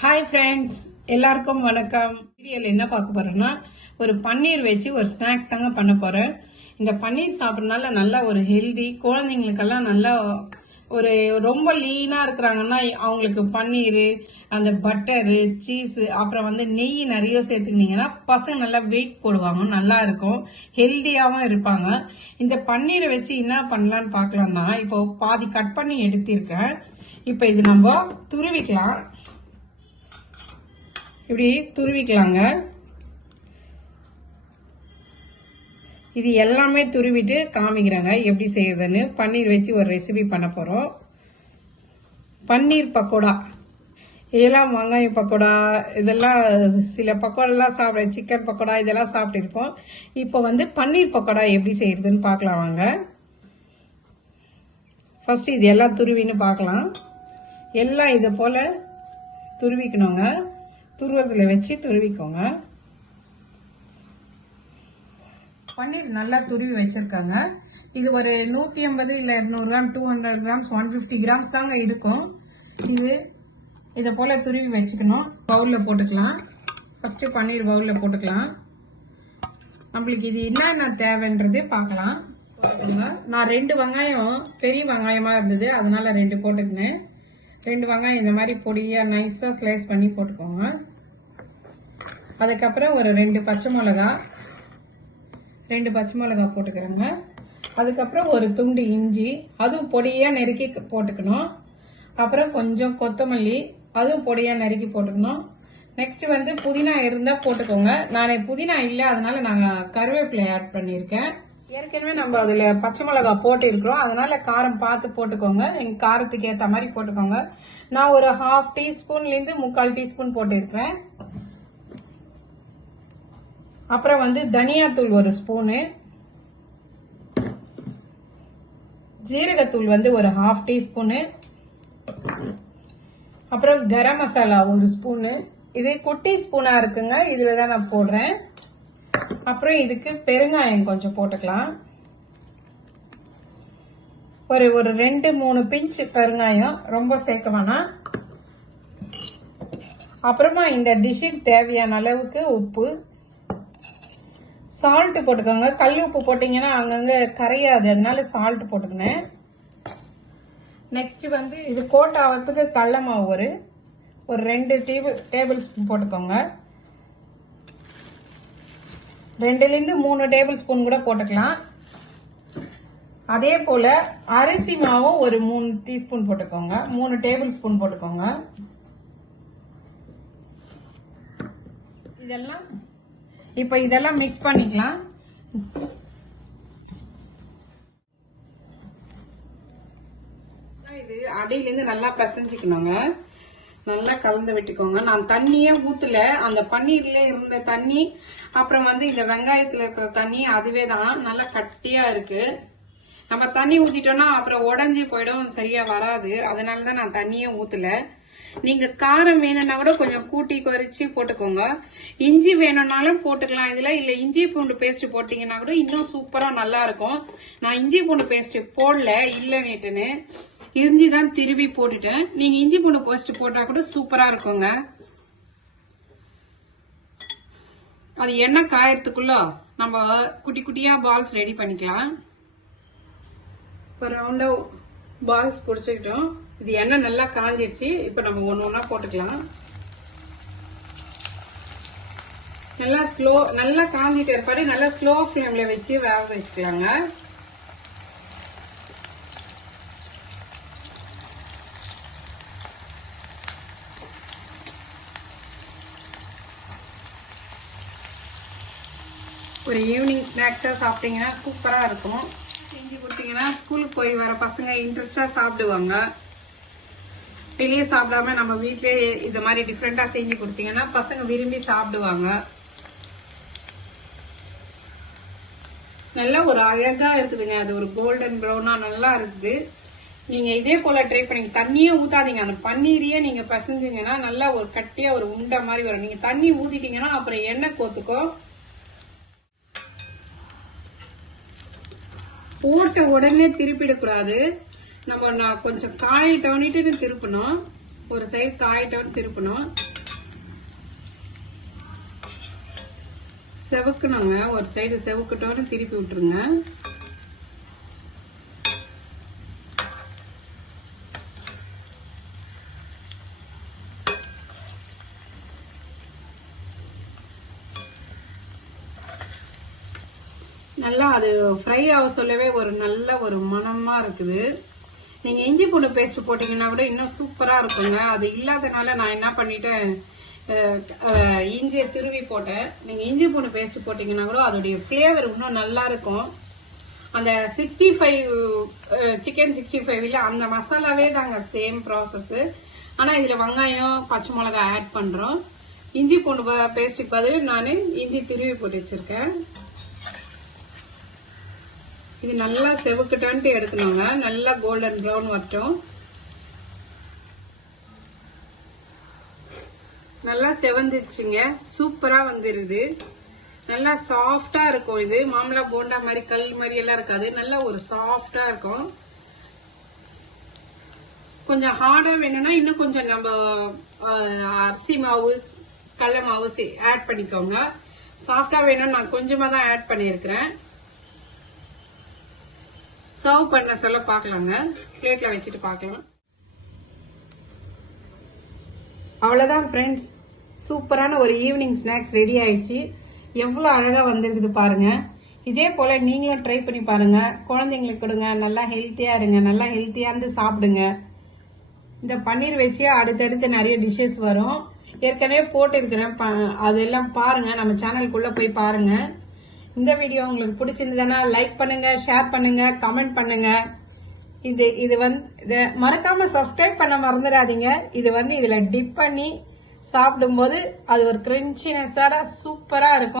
Hi friends, எல்லாருக்கும் வணக்கம். வீடியோவில் என்ன பார்க்க போறேன்னா, ஒரு பன்னீர் வச்சு ஒரு ஸ்நாக்ஸ் தாங்க பண்ண போறேன். இந்த பன்னீர் சாப்பிட்றதுனால நல்லா ஒரு ஹெல்தி, குழந்தைங்களுக்கெல்லாம் நல்லா ஒரு ரொம்ப லீனா இருக்கிறாங்கன்னா அவங்களுக்கு பன்னீர், அந்த பட்டரு, சீஸ், அப்புறம் நெய் நிறைய சேர்த்துக்கிட்டீங்கன்னா பசங்க நல்லா வெயிட் போடுவாங்க, நல்லா இருக்கும், ஹெல்தியாகவும் இருப்பாங்க. இந்த பன்னீரை வச்சு என்ன பண்ணலான்னு பார்க்கலாம்னா, இப்போ பாதி கட் பண்ணி எடுத்திருக்கேன். இப்போ இது நம்ம துருவிக்கலாம். இப்படி துருவிக்கலாங்க. இது எல்லாமே துருவிட்டு காமிக்கிறாங்க எப்படி செய்யுதுன்னு. பன்னீர் வச்சு ஒரு ரெசிபி பண்ண போறோம். பன்னீர் பக்கோடா, இதெல்லாம் வெங்காய பக்கோடா, இதெல்லாம் சில பக்கோடாலாம் சாப்பிட, சிக்கன் பக்கோடா இதெல்லாம் சாப்பிட்டு இருக்கோம். இப்போ பன்னீர் பக்கோடா எப்படி செய்யறதுன்னு பார்க்கலாம் வாங்க. ஃபர்ஸ்ட் இது எல்லாம் துருவின்னு பார்க்கலாம். எல்லாம் இதை போல துருவிக்கணுங்க. துருவத்தில் வச்சு துருவிக்கோங்க. பன்னீர் நல்லா துருவி வச்சிருக்காங்க. இது ஒரு 150 இல்லை 200 கிராம், 200 கிராம்ஸ், 150 கிராம்ஸ் தாங்க இருக்கும். இதை போல துருவி வச்சுக்கணும். பவுலில் போட்டுக்கலாம். ஃபர்ஸ்ட் பன்னீர் பவுலில் போட்டுக்கலாம். நம்மளுக்கு இது என்னென்ன தேவைன்றது பார்க்கலாம். போட்டுக்கோங்க. நான் 2 வெங்காயம், பெரிய வெங்காயமா இருந்தது, அதனால 2 போட்டுக்கினேன். 2 வெங்காயம் இந்த மாதிரி பொடியா நைஸா ஸ்லைஸ் பண்ணி போட்டுக்கோங்க. அதுக்கப்புறம் ஒரு 2 பச்சை மிளகா, 2 பச்சை மிளகா போட்டுக்கிறேங்க. அதுக்கப்புறம் ஒரு துண்டு இஞ்சி, அதுவும் பொடியா நறுக்கி போட்டுக்கணும். அப்புறம் கொஞ்சம் கொத்தமல்லி, அதுவும் பொடியா நறுக்கி போட்டுக்கணும். நெக்ஸ்ட் புதினா இருந்தா போட்டுக்கோங்க. நான் புதினா இல்லை, அதனால நாங்கள் கருவேப்பிலை ஆட் பண்ணியிருக்கேன். ஏற்கனவே நம்ம அதுல பச்சை மிளகா போட்டு இருக்கிறோம், அதனால காரம் பார்த்து போட்டுக்கோங்க. எங்க காரத்துக்கு ஏற்ற மாதிரி போட்டுக்கோங்க. நான் ஒரு 1/2 டீஸ்பூன்ல இருந்து 3/4 டீஸ்பூன் போட்டிருக்கேன். அப்புறம் தனியாத்தூள் 1 ஸ்பூனு, ஜீரகத்தூள் ஒரு 1/2 டீஸ்பூனு, அப்புறம் கரம் மசாலா 1 ஸ்பூனு. இது குட்டி ஸ்பூனா இருக்குங்க, இதுலதான் நான் போடுறேன். அப்புறம் இதுக்கு பெருங்காயம் கொஞ்சம் போட்டுக்கலாம். ஒரு 2-3 பிஞ்ச் பெருங்காயம், ரொம்ப சேர்க்க வேணாம். அப்புறமா இந்த டிஷ்ஷுக்கு தேவையான அளவுக்கு உப்பு, சால்ட் போட்டுக்கோங்க. கல் உப்பு போட்டீங்கன்னா அங்கங்க கரையாது, அதனால சால்ட் போட்டுக்கினேன். நெக்ஸ்ட் இது கோட் ஆகிறதுக்கு கடலை மாவு ஒரு 2 டேபிள் ஸ்பூன் போட்டுக்கோங்க. 2லிருந்து 3 டேபிள் ஸ்பூன் கூட போட்டுக்கலாம். அதே போல அரிசி மாவும் ஒரு 3 டீஸ்பூன் போட்டுக்கோங்க, 3 டேபிள் ஸ்பூன் போட்டுக்கோங்க. இதெல்லாம் மிக்ஸ் பண்ணிக்கலாம். இது அடியிலிருந்து நல்லா பிசைஞ்சுக்கணுங்க. நல்லா கலந்து விட்டுக்கோங்க. நான் தண்ணியே ஊத்துல, அந்த பன்னீர்ல இருந்த தண்ணி, அப்புறம் இந்த வெங்காயத்துல இருக்கிற தண்ணி அதுவே தான் நல்லா கட்டியா இருக்கு. நம்ம தண்ணி ஊத்திட்டோம்னா அப்புறம் உடஞ்சி போயிடும், சரியா வராது. அதனாலதான் நான் தண்ணியே ஊத்துல. நீங்க காரம் வேணும்னா கூட கொஞ்சம் கூட்டி குறைச்சி போட்டுக்கோங்க. இஞ்சி வேணும்னாலும் போட்டுக்கலாம் இதுல, இல்ல இஞ்சி பூண்டு பேஸ்ட் போட்டீங்கன்னா கூட இன்னும் சூப்பரா நல்லா இருக்கும். நான் இஞ்சி பூண்டு பேஸ்ட் போடல, இல்லன்னுட்டுன்னு இஞ்சி தான் திருவி போட்டுட்டேன். நீங்க இஞ்சி பூண்டு பேஸ்ட் போட்டா கூட சூப்பரா இருக்குங்க. அது எண்ணெய் காயறதுக்குள்ள நம்ம குட்டி குட்டியா பால்ஸ் ரெடி பண்ணிக்கலாம். இப்போ ரவுண்டா பால்ஸ் பிடிச்சிக்கிட்டோம். இது எண்ணெய் நல்லா காஞ்சிடுச்சு. இப்போ நம்ம ஒண்ணா போட்டுக்கலாம். நல்லா காஞ்சிட்டு இருப்பாரு. நல்லா ஸ்லோ ஃபிளேம்ல வச்சு வேக வச்சுக்கலாங்க. ஒரு ஈவினிங் ஸ்நாக்ஸா சாப்பிட்டீங்கன்னா சூப்பரா இருக்கும். செஞ்சு கொடுத்தீங்கன்னா ஸ்கூலுக்கு போய் வர பசங்க இன்ட்ரெஸ்டா சாப்பிடுவாங்க. வெளியே சாப்பிடாம நம்ம வீட்லயே இந்த மாதிரி டிஃப்ரெண்டா செஞ்சு கொடுத்தீங்கன்னா பசங்க விரும்பி சாப்பிடுவாங்க. நல்லா ஒரு அழகா இருக்குதுங்க. அது ஒரு கோல்டன் ப்ரௌனா நல்லா இருக்குது. நீங்க இதே போல ட்ரை பண்ணீங்க. தண்ணியே ஊத்தாதீங்க, அந்த பன்னீரையே நீங்க பசஞ்சீங்கன்னா நல்லா ஒரு கட்டியா ஒரு உண்டை மாதிரி வரும். நீங்க தண்ணி ஊத்திட்டீங்கன்னா அப்புறம் எண்ணெய் கோத்துக்கும். போட்ட உடனே திருப்பிடக்கூடாது. நம்ம கொஞ்சம் காயிட்டோன்னுட்டு திருப்பணும். ஒரு சைடு காயிட்டோன்னு திருப்பணும். செவக்கணுங்க. ஒரு சைடு செவக்கட்டோன்னு திருப்பி விட்டுருங்க. நல்லா அது ஃப்ரை ஆக சொல்லவே ஒரு நல்ல ஒரு மணமா இருக்குது. நீங்க இஞ்சி பூண்டு பேஸ்ட் போட்டீங்கன்னா கூட இன்னும் சூப்பரா இருக்குங்க. அது இல்லாதனால நான் என்ன பண்ணிட்டேன், இஞ்சியை திருவி போட்டேன். நீங்க இஞ்சி பூண்டு பேஸ்ட் போட்டீங்கன்னா கூட அதோடைய ஃபிளேவர் இன்னும் நல்லா இருக்கும். அந்த 65 சிக்கன் 65ல அந்த மசாலாவே தாங்க சேம் ப்ராசஸ். ஆனா இதுல வெங்காயம் பச்சை மிளகாய் ஆட் பண்றோம். இஞ்சி பூண்டு பேஸ்ட்டுக்கு பதில் நான் இஞ்சி திருவி போட்டு வச்சிருக்கேன். இது நல்லா செவக்கட்டான்ட்டு எடுக்கணுங்க. நல்லா கோல்டன் ப்ரௌன் வரட்டும். நல்லா செவந்துச்சுங்க. சூப்பரா வந்துருது. நல்லா சாஃப்டா இருக்கும். இது மாமலா போண்டா மாதிரி கல் மாதிரி எல்லாம் இருக்காது. நல்லா ஒரு சாஃப்டா இருக்கும். கொஞ்சம் ஹார்டா வேணும்னா இன்னும் கொஞ்சம் நம்ம அரிசி மாவு கடலை மாவு ஆட் பண்ணிக்கோங்க. சாஃப்டா வேணும்னு நான் கொஞ்சமா தான் ஆட் பண்ணியிருக்கிறேன். சர்வ் பண்ண சொல்ல பார்க்கலாங்க. பிளேட்ல வச்சுட்டு பார்க்கலாம். அவ்வளவுதான் ஃப்ரெண்ட்ஸ், சூப்பரான ஒரு ஈவினிங் ஸ்நாக்ஸ் ரெடி ஆயிடுச்சு. எவ்வளவு அழகா வந்திருக்குது பாருங்க. இதே போல நீங்களும் ட்ரை பண்ணி பாருங்க. குழந்தைங்களுக்கு கொடுங்க. நல்லா ஹெல்த்தியா இருங்க. நல்லா ஹெல்த்தியா இருந்து சாப்பிடுங்க. இந்த பன்னீர் வச்சு அடுத்தடுத்து நிறைய டிஷ்ஷஸ் வரும். ஏற்கனவே போட்டு இருக்கிறேன், அதெல்லாம் பாருங்க. நம்ம சேனலுக்குள்ள போய் பாருங்க. இந்த வீடியோ உங்களுக்கு பிடிச்சிருந்ததுன்னா லைக் பண்ணுங்க, ஷேர் பண்ணுங்க, கமெண்ட் பண்ணுங்க. இது வந்து மறக்காம சப்ஸ்கிரைப் பண்ண மறந்துடாதீங்க. இது வந்து இதுல டிப் பண்ணி சாப்பிடும்போது அது ஒரு கிரன்ச்சினஸோட சூப்பரா இருக்கும்.